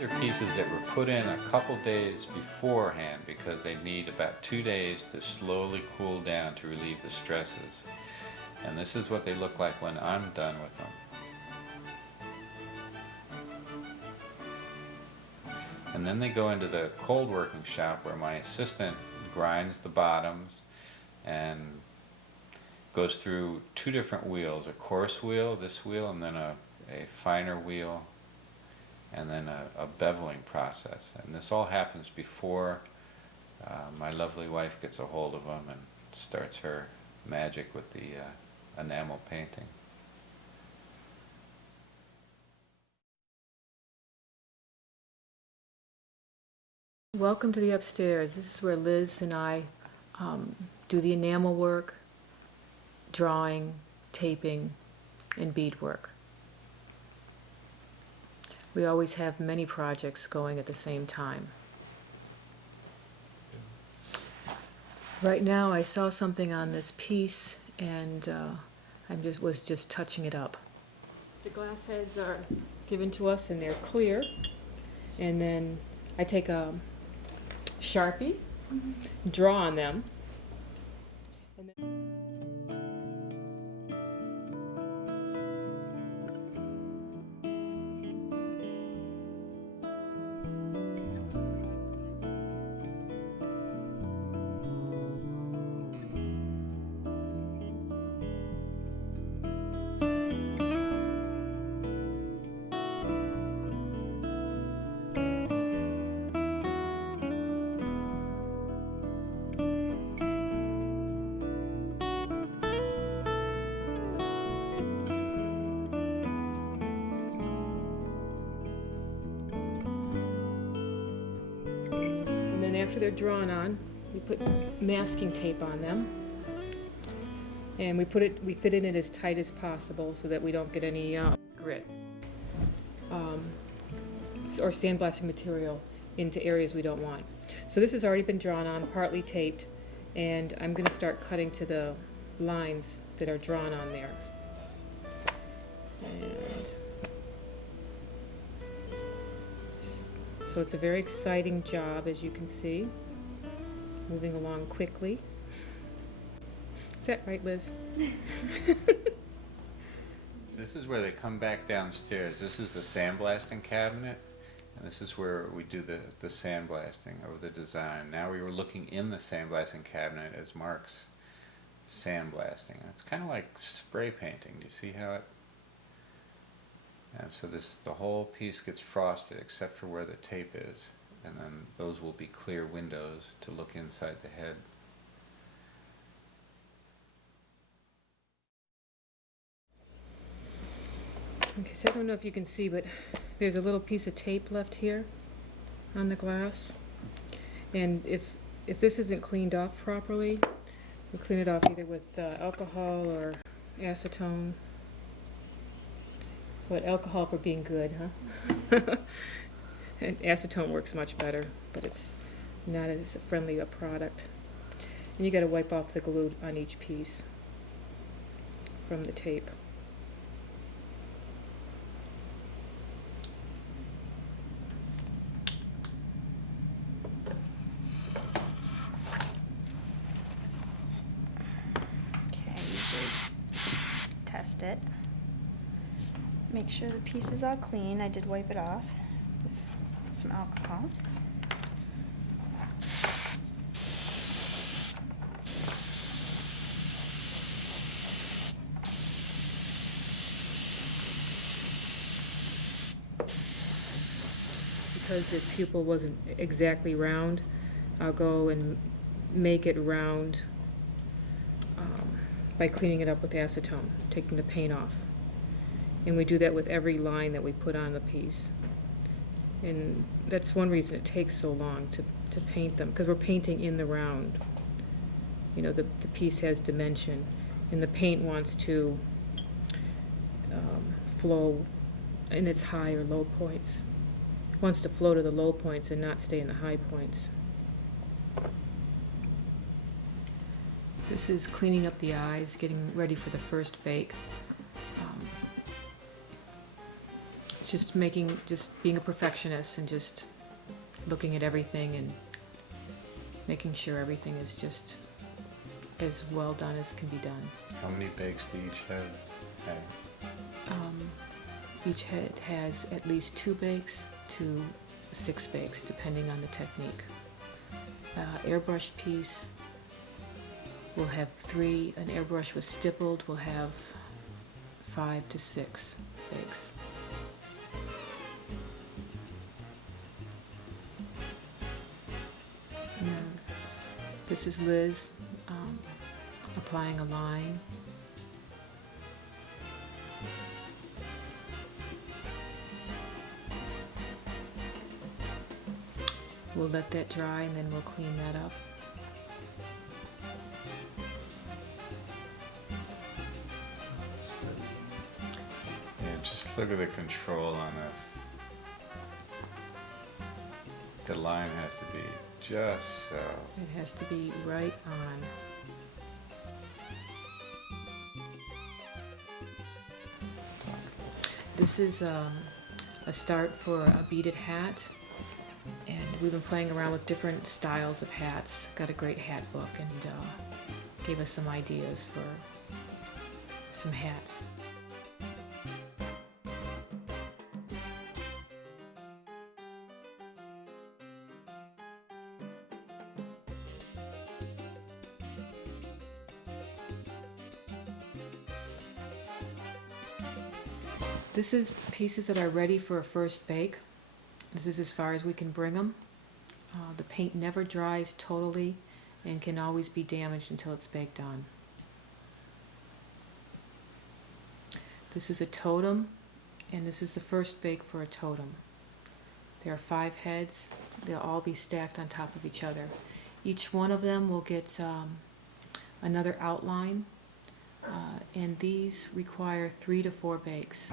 These are pieces that were put in a couple days beforehand because they need about 2 days to slowly cool down to relieve the stresses. And this is what they look like when I'm done with them. And then they go into the cold working shop where my assistant grinds the bottoms and goes through 2 different wheels, a coarse wheel, this wheel, and then a finer wheel, and then a beveling process. And this all happens before my lovely wife gets a hold of them and starts her magic with the enamel painting. Welcome to the upstairs. This is where Liz and I do the enamel work, drawing, taping, and beadwork. We always have many projects going at the same time. Right now I saw something on this piece and I was just touching it up. The glass heads are given to us and they're clear, and then I take a Sharpie, draw on them, and then after they're drawn on, we put masking tape on them, and we fit it in as tight as possible so that we don't get any grit or sandblasting material into areas we don't want. So this has already been drawn on, partly taped, and I'm going to start cutting to the lines that are drawn on there. And so it's a very exciting job, as you can see, moving along quickly. Is that right, Liz? So this is where they come back downstairs. This is the sandblasting cabinet, and this is where we do the sandblasting of the design. Now we were looking in the sandblasting cabinet as Mark's sandblasting. It's kind of like spray painting. Do you see how it? And so the whole piece gets frosted except for where the tape is, and then those will be clear windows to look inside the head. Okay, so I don't know if you can see, but there's a little piece of tape left here on the glass, and if this isn't cleaned off properly, we clean it off either with alcohol or acetone. But alcohol for being good, huh? And acetone works much better, but it's not as friendly a product. And you got to wipe off the glue on each piece from the tape. Okay, usually test it. Make sure the piece is all clean. I did wipe it off with some alcohol. Because the pupil wasn't exactly round, I'll go and make it round by cleaning it up with acetone, taking the paint off. And we do that with every line that we put on the piece. And that's one reason it takes so long to paint them, because we're painting in the round. You know, the piece has dimension, and the paint wants to flow in its high or low points. It wants to flow to the low points and not stay in the high points. This is cleaning up the eyes, getting ready for the first bake. It's just being a perfectionist and just looking at everything and making sure everything is just as well done as can be done. How many bakes do each head have? Each head has at least 2 bakes to 6 bakes, depending on the technique. Airbrush piece will have 3. An airbrush with stippled will have 5 to 6 bakes. This is Liz applying a line. We'll let that dry and then we'll clean that up. Yeah, just look at the control on this. The line has to be just so. It has to be right on. This is a start for a beaded hat, and we've been playing around with different styles of hats. Got a great hat book and gave us some ideas for some hats. This is pieces that are ready for a first bake. This is as far as we can bring them. The paint never dries totally and can always be damaged until it's baked on. This is a totem, and this is the first bake for a totem. There are 5 heads. They'll all be stacked on top of each other. Each one of them will get another outline. And these require 3 to 4 bakes.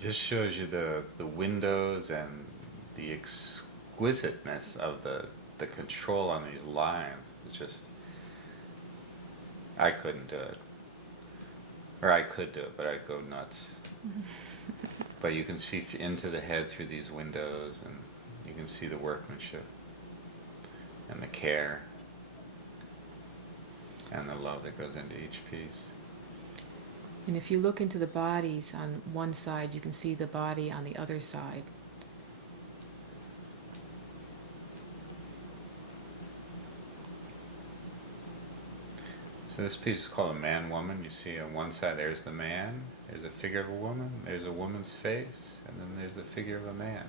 This shows you the windows and the exquisiteness of the control on these lines. It's just, I couldn't do it. Or I could do it, but I'd go nuts. But you can see into the head through these windows, and you can see the workmanship and the care and the love that goes into each piece. And if you look into the bodies on one side, you can see the body on the other side. So this piece is called a man-woman. You see on one side there's the man, there's a figure of a woman, there's a woman's face, and then there's the figure of a man.